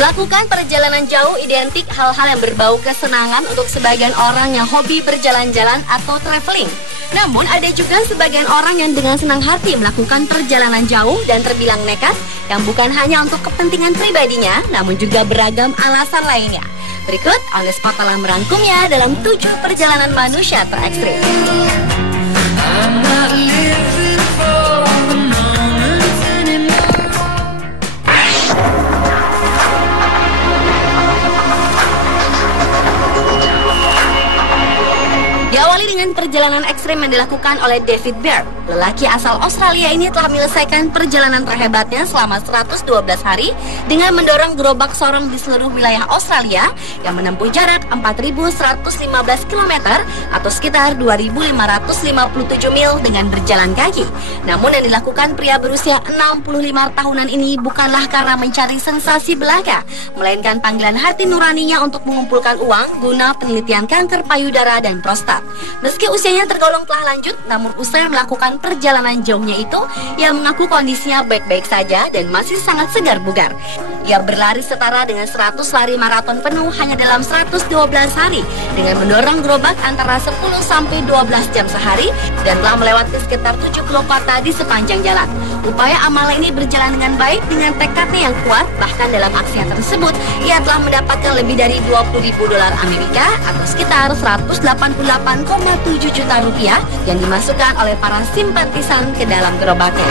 Melakukan perjalanan jauh identik hal-hal yang berbau kesenangan untuk sebagian orang yang hobi berjalan-jalan atau traveling. Namun ada juga sebagian orang yang dengan senang hati melakukan perjalanan jauh dan terbilang nekat yang bukan hanya untuk kepentingan pribadinya, namun juga beragam alasan lainnya. Berikut Onespot telah merangkumnya dalam 7 perjalanan manusia terekstrim. Diawali dengan perjalanan ekstrim yang dilakukan oleh David Baird. Lelaki asal Australia ini telah menyelesaikan perjalanan terhebatnya selama 112 hari dengan mendorong gerobak sorong di seluruh wilayah Australia yang menempuh jarak 4.115 km atau sekitar 2.557 mil dengan berjalan kaki. Namun yang dilakukan pria berusia 65 tahunan ini bukanlah karena mencari sensasi belaka, melainkan panggilan hati nuraninya untuk mengumpulkan uang guna penelitian kanker payudara dan prostat. Meski usianya tergolong telah lanjut, namun usai melakukan perjalanan jauhnya itu, ia mengaku kondisinya baik-baik saja dan masih sangat segar bugar. Ia berlari setara dengan 100 lari maraton penuh hanya dalam 112 hari dengan mendorong gerobak antara 10 sampai 12 jam sehari dan telah melewati sekitar 70 kota di sepanjang jalan. Upaya amal ini berjalan dengan baik dengan tekadnya yang kuat, bahkan dalam aksinya tersebut ia telah mendapatkan lebih dari $20.000 Amerika atau sekitar 188,7 juta rupiah yang dimasukkan oleh para simpatisan ke dalam gerobaknya.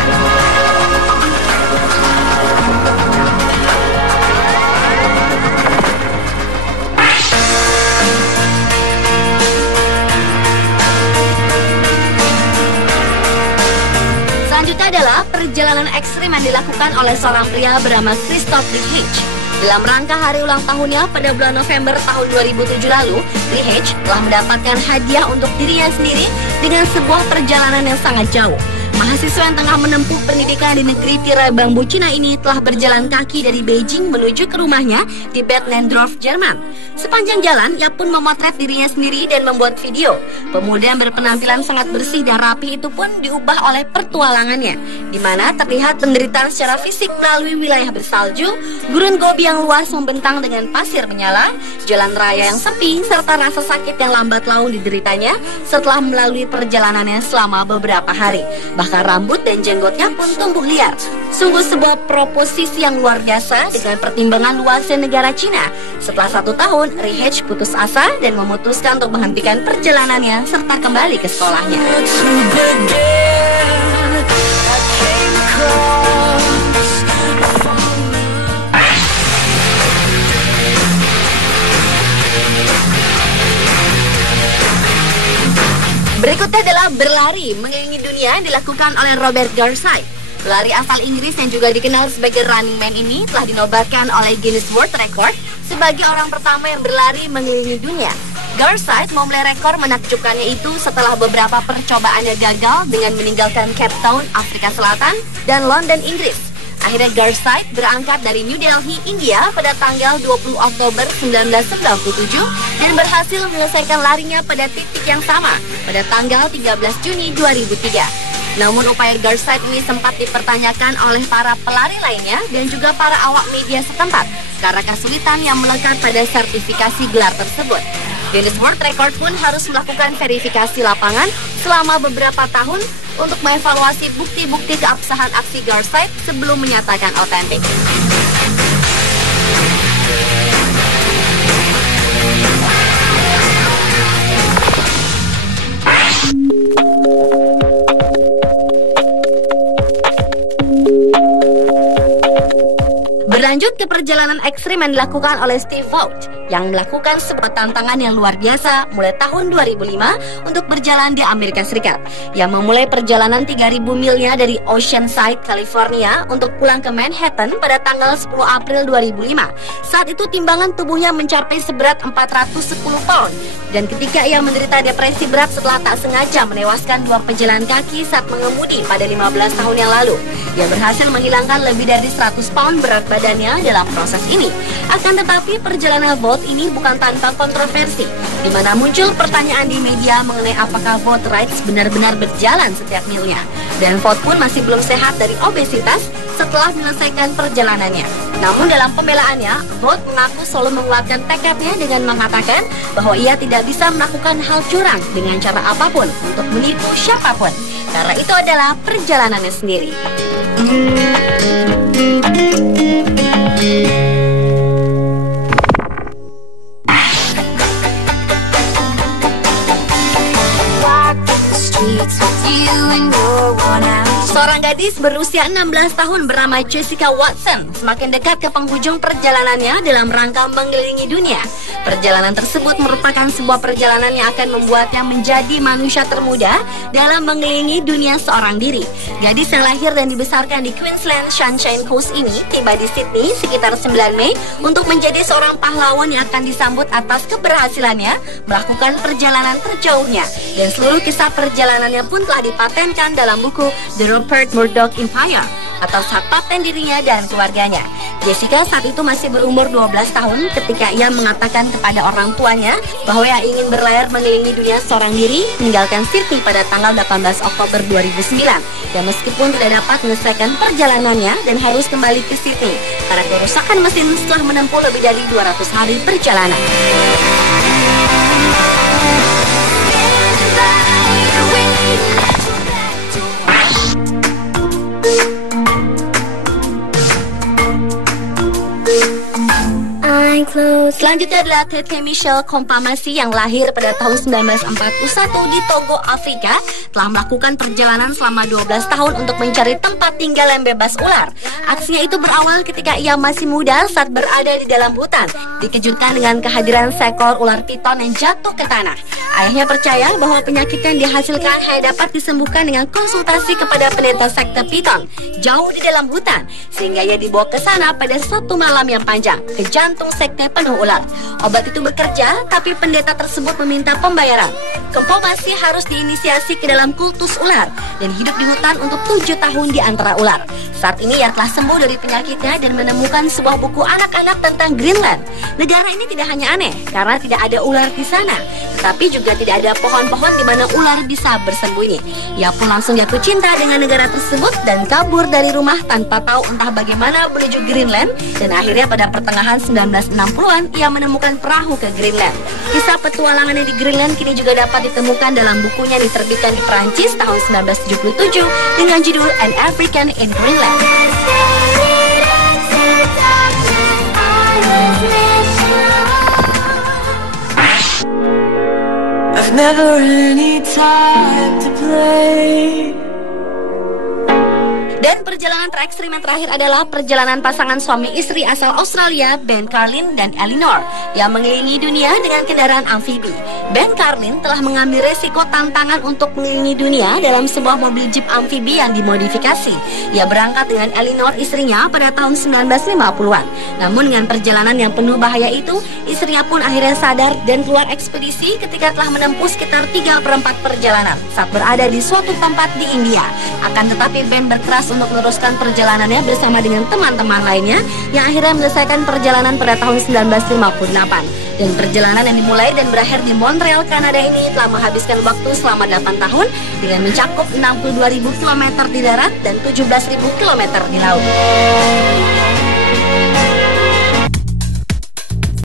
Selanjutnya adalah perjalanan ekstrim yang dilakukan oleh seorang pria bernama Christoph Riehich. Dalam rangka hari ulang tahunnya pada bulan November tahun 2007 lalu, Riehich telah mendapatkan hadiah untuk dirinya sendiri dengan sebuah perjalanan yang sangat jauh. Mahasiswa yang tengah menempuh pendidikan di negeri tirai bambu Cina ini telah berjalan kaki dari Beijing menuju ke rumahnya di Bad Landorf, Jerman. Sepanjang jalan, ia pun memotret dirinya sendiri dan membuat video. Pemuda yang berpenampilan sangat bersih dan rapi itu pun diubah oleh pertualangannya, di mana terlihat penderitaan secara fisik melalui wilayah bersalju, gurun gobi yang luas membentang dengan pasir menyala, jalan raya yang sepi, serta rasa sakit yang lambat laun dideritanya setelah melalui perjalanannya selama beberapa hari. Bahkan rambut dan jenggotnya pun tumbuh liar. Sungguh sebuah proposisi yang luar biasa dengan pertimbangan luasnya negara Cina. Setelah 1 tahun, Riehich putus asa dan memutuskan untuk menghentikan perjalanannya serta kembali ke sekolahnya. Berikutnya adalah berlari mengelilingi dunia yang dilakukan oleh Robert Garside. Pelari asal Inggris yang juga dikenal sebagai Running Man ini telah dinobatkan oleh Guinness World Record sebagai orang pertama yang berlari mengelilingi dunia. Garside memulai rekor menakjubkannya itu setelah beberapa percobaannya gagal dengan meninggalkan Cape Town, Afrika Selatan, dan London, Inggris. Akhirnya Garside berangkat dari New Delhi, India pada tanggal 20 Oktober 1997 dan berhasil menyelesaikan larinya pada titik yang sama pada tanggal 13 Juni 2003. Namun upaya Garside ini sempat dipertanyakan oleh para pelari lainnya dan juga para awak media setempat karena kesulitan yang melekat pada sertifikasi gelar tersebut. Guinness World Record pun harus melakukan verifikasi lapangan selama beberapa tahun untuk mengevaluasi bukti-bukti keabsahan aksi Garside sebelum menyatakan otentik. Berlanjut ke perjalanan ekstrim yang dilakukan oleh Steve Vogt yang melakukan sebuah tantangan yang luar biasa mulai tahun 2005 untuk berjalan di Amerika Serikat. Yang memulai perjalanan 3.000 milnya dari Oceanside, California untuk pulang ke Manhattan pada tanggal 10 April 2005. Saat itu timbangan tubuhnya mencapai seberat 410 pound. Dan ketika ia menderita depresi berat setelah tak sengaja menewaskan 2 pejalan kaki saat mengemudi pada 15 tahun yang lalu, ia berhasil menghilangkan lebih dari 100 pound berat badannya dalam proses ini. Akan tetapi perjalanan Vogt ini bukan tanpa kontroversi, di mana muncul pertanyaan di media mengenai apakah Vogt Rides benar-benar berjalan setiap milnya. Dan Vogt pun masih belum sehat dari obesitas, setelah menyelesaikan perjalanannya. Namun dalam pembelaannya, Bolt mengaku selalu menguatkan tekadnya dengan mengatakan bahwa ia tidak bisa melakukan hal curang dengan cara apapun untuk menipu siapapun, karena itu adalah perjalanannya sendiri. Seorang gadis berusia 16 tahun bernama Jessica Watson semakin dekat ke penghujung perjalanannya dalam rangka mengelilingi dunia. Perjalanan tersebut merupakan sebuah perjalanan yang akan membuatnya menjadi manusia termuda dalam mengelilingi dunia seorang diri. Gadis yang lahir dan dibesarkan di Queensland Sunshine Coast ini tiba di Sydney sekitar 9 Mei untuk menjadi seorang pahlawan yang akan disambut atas keberhasilannya melakukan perjalanan terjauhnya. Dan seluruh kisah perjalanannya pun telah dipatenkan dalam buku The Rupert Murdoch Empire atas hak paten dirinya dan keluarganya. Jessica saat itu masih berumur 12 tahun ketika ia mengatakan kepada orang tuanya bahwa ia ingin berlayar mengelilingi dunia seorang diri, meninggalkan Sydney pada tanggal 18 Oktober 2009. Dan meskipun tidak dapat menyelesaikan perjalanannya dan harus kembali ke Sydney karena kerusakan mesin setelah menempuh lebih dari 200 hari perjalanan. Selanjutnya adalah Tete Michelle Kompamasi yang lahir pada tahun 1941 di Togo, Afrika, telah melakukan perjalanan selama 12 tahun untuk mencari tempat tinggal yang bebas ular. Aksinya itu berawal ketika ia masih muda saat berada di dalam hutan, dikejutkan dengan kehadiran seekor ular piton yang jatuh ke tanah. Ayahnya percaya bahwa penyakit yang dihasilkan hanya dapat disembuhkan dengan konsultasi kepada pendeta sekte piton jauh di dalam hutan, sehingga ia dibawa ke sana pada satu malam yang panjang ke jantung sekte penuh ular. Obat itu bekerja, tapi pendeta tersebut meminta pembayaran. Kompamasi harus diinisiasi ke dalam kultus ular dan hidup di hutan untuk 7 tahun di antara ular. Saat ini ia telah sembuh dari penyakitnya dan menemukan sebuah buku anak-anak tentang Greenland. Negara ini tidak hanya aneh karena tidak ada ular di sana, tetapi juga tidak ada pohon-pohon di mana ular bisa bersembunyi. Ia pun langsung jatuh cinta dengan negara tersebut dan kabur dari rumah tanpa tahu entah bagaimana menuju Greenland, dan akhirnya pada pertengahan 1960-an ia menemukan perahu ke Greenland. Kisah petualangannya di Greenland kini juga dapat ditemukan dalam bukunya yang diterbitkan di Perancis tahun 1977 dengan judul An African in Greenland. I've never any time to play. Dan perjalanan terekstrim yang terakhir adalah perjalanan pasangan suami istri asal Australia, Ben Carlin dan Eleanor, yang mengelilingi dunia dengan kendaraan amfibi. Ben Carlin telah mengambil resiko tantangan untuk mengelilingi dunia dalam sebuah mobil jeep amfibi yang dimodifikasi. Ia berangkat dengan Eleanor istrinya pada tahun 1950-an. Namun dengan perjalanan yang penuh bahaya itu, istrinya pun akhirnya sadar dan keluar ekspedisi ketika telah menempuh sekitar 3/4 perjalanan saat berada di suatu tempat di India. Akan tetapi Ben berkeras untuk meneruskan perjalanannya bersama dengan teman-teman lainnya yang akhirnya menyelesaikan perjalanan pada tahun 1958. Dan perjalanan yang dimulai dan berakhir di Montreal, Kanada ini telah menghabiskan waktu selama 8 tahun dengan mencakup 62.000 km di darat dan 17.000 km di laut.